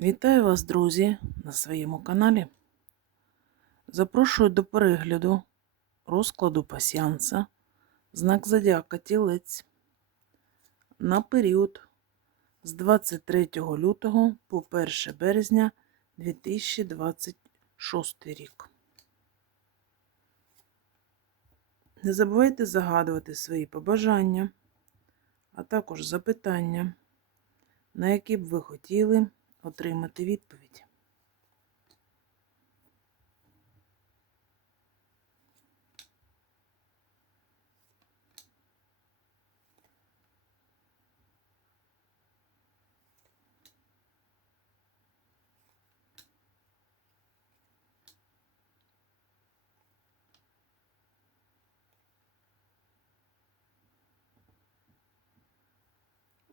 Вітаю вас, друзі, на своєму каналі. Запрошую до перегляду розкладу пасіанса, знак Зодіака Тілець на період з 23 лютого по 1 березня 2026 рік. Не забувайте загадувати свої побажання, а також запитання, на які б ви хотіли отримати відповідь.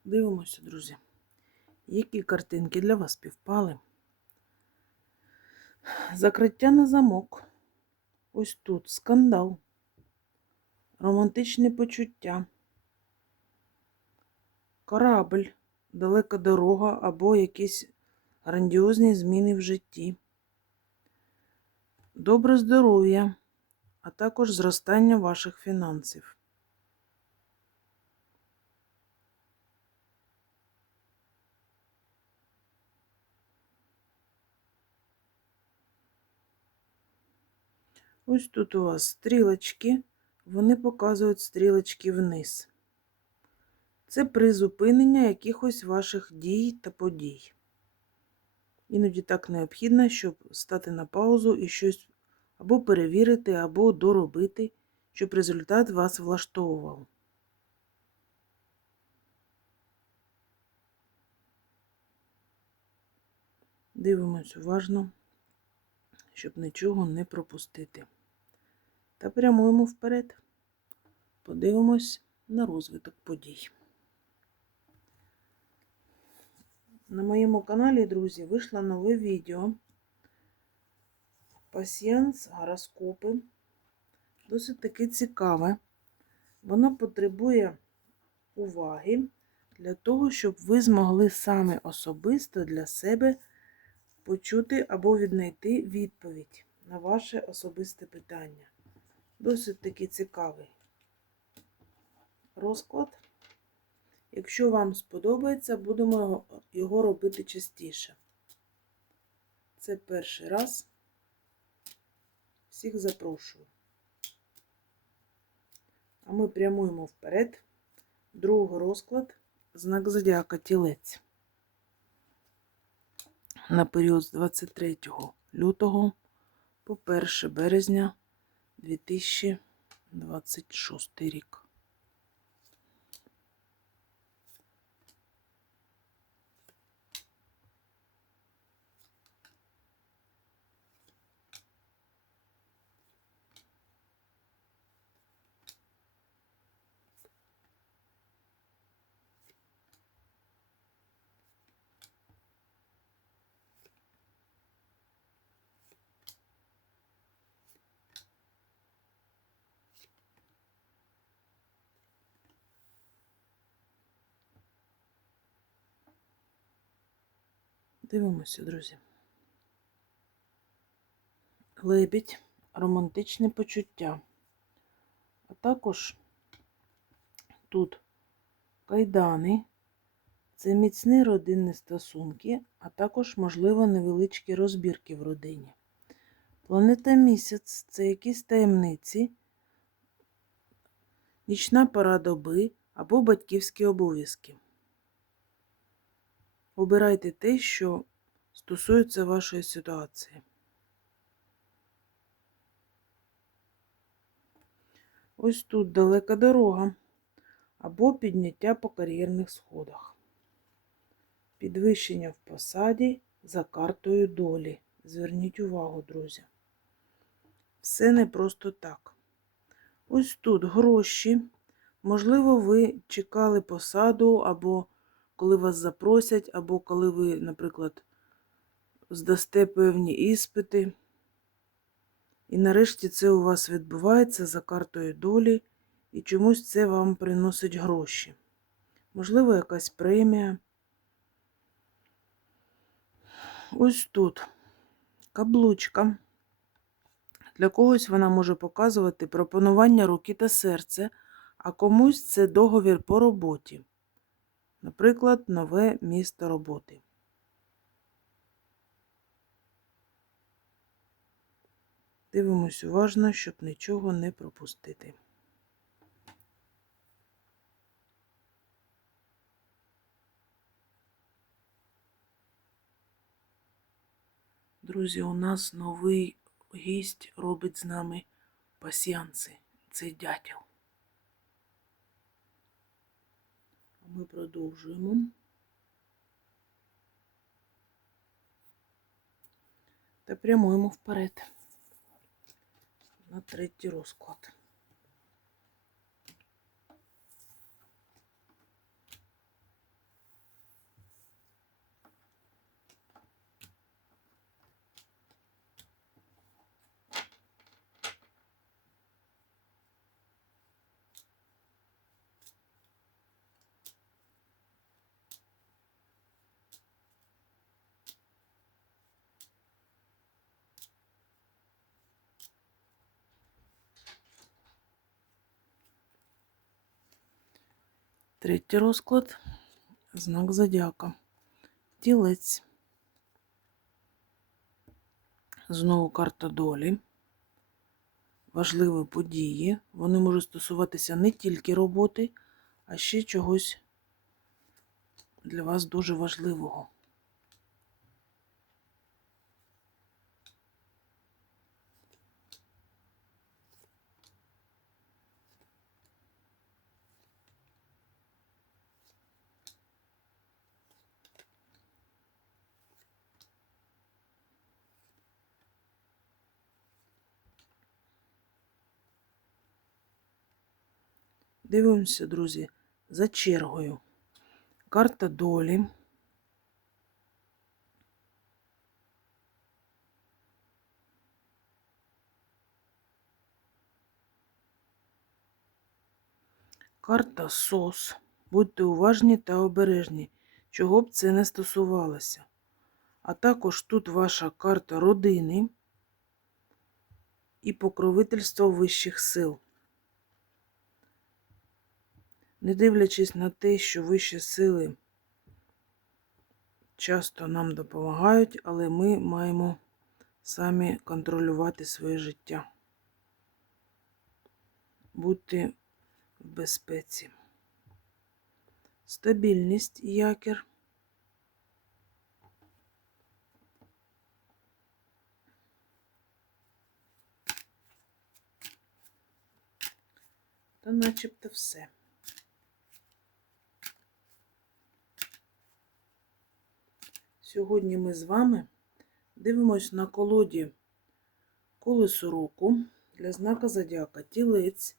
Дивимося, друзі. Які картинки для вас співпали? Закриття на замок. Ось тут скандал, романтичні почуття, корабль, далека дорога або якісь грандіозні зміни в житті, добре здоров'я, а також зростання ваших фінансів. Ось тут у вас стрілочки, вони показують стрілочки вниз. Це призупинення якихось ваших дій та подій. Іноді так необхідно, щоб стати на паузу і щось або перевірити, або доробити, щоб результат вас влаштовував. Дивимось уважно, щоб нічого не пропустити та прямуємо вперед. Подивимось на розвиток подій. На моєму каналі, друзі, вийшло нове відео. Пасіянс, гороскопи. Досить таки цікаве. Воно потребує уваги для того, щоб ви змогли саме особисто для себе почути або віднайти відповідь на ваше особисте питання. Досить таки цікавий розклад. Якщо вам сподобається, будемо його робити частіше. Це перший раз. Всіх запрошую. А ми прямуємо вперед. Другий розклад, знак Зодіака Тілець. На період з 23 лютого по 1 березня 2026 рік. Дивимося, друзі. Лебідь, романтичне почуття. А також тут кайдани, це міцні родинні стосунки, а також, можливо, невеличкі розбірки в родині. Планета місяць це якісь таємниці, нічна пора доби або батьківські обов'язки. Обирайте те, що стосується вашої ситуації. Ось тут далека дорога або підняття по кар'єрних сходах. Підвищення в посаді за картою долі. Зверніть увагу, друзі. Все не просто так. Ось тут гроші. Можливо, ви чекали посаду або коли вас запросять, або коли ви, наприклад, здасте певні іспити. І нарешті це у вас відбувається за картою долі, і чомусь це вам приносить гроші. Можливо, якась премія. Ось тут каблучка. Для когось вона може показувати пропонування руки та серця, а комусь це договір по роботі. Наприклад, нове місто роботи. Дивимось уважно, щоб нічого не пропустити. Друзі, у нас новий гість робить з нами пасіанси. Це дятел. А Ми продовжуємо. Та прямуємо вперед на третій розклад. Третій розклад. Знак зодіака. Тілець. Знову карта долі. Важливі події. Вони можуть стосуватися не тільки роботи, а ще чогось для вас дуже важливого. Дивимося, друзі, за чергою. Карта долі. Карта СОС. Будьте уважні та обережні, чого б це не стосувалося. А також тут ваша карта родини і покровительство вищих сил. Не дивлячись на те, що вищі сили часто нам допомагають, але ми маємо самі контролювати своє життя. Бути в безпеці. Стабільність якір. Та начебто все. Сьогодні ми з вами дивимось на колоді колесо року для знака Зодіака Тілець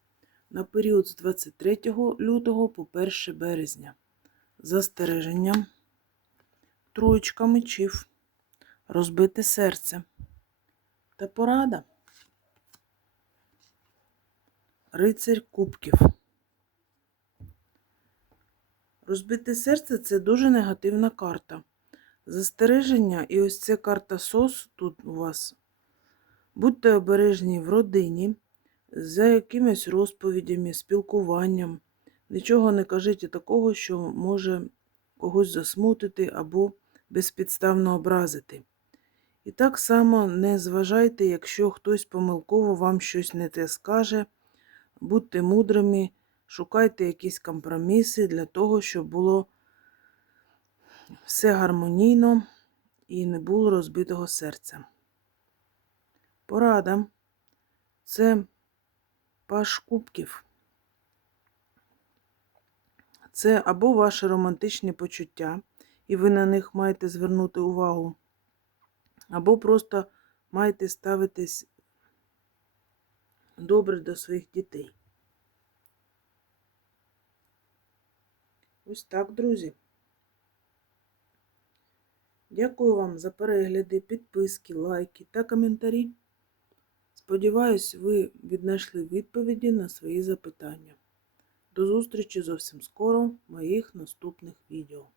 на період з 23 лютого по 1 березня. Застереження, троєчка мечів, розбите серце та порада. Рицарь кубків. Розбите серце це дуже негативна карта. Застереження, і ось ця карта СОС тут у вас. Будьте обережні в родині, за якимись розповідями, спілкуванням. Нічого не кажіть такого, що може когось засмутити або безпідставно образити. І так само не зважайте, якщо хтось помилково вам щось не те скаже, будьте мудрими, шукайте якісь компроміси для того, щоб було все гармонійно і не було розбитого серця. Порада це паш кубків. Це або ваші романтичні почуття, і ви на них маєте звернути увагу, або просто маєте ставитись добре до своїх дітей. Ось так, друзі. Дякую вам за перегляди, підписки, лайки та коментарі. Сподіваюсь, ви віднайшли відповіді на свої запитання. До зустрічі зовсім скоро в моїх наступних відео.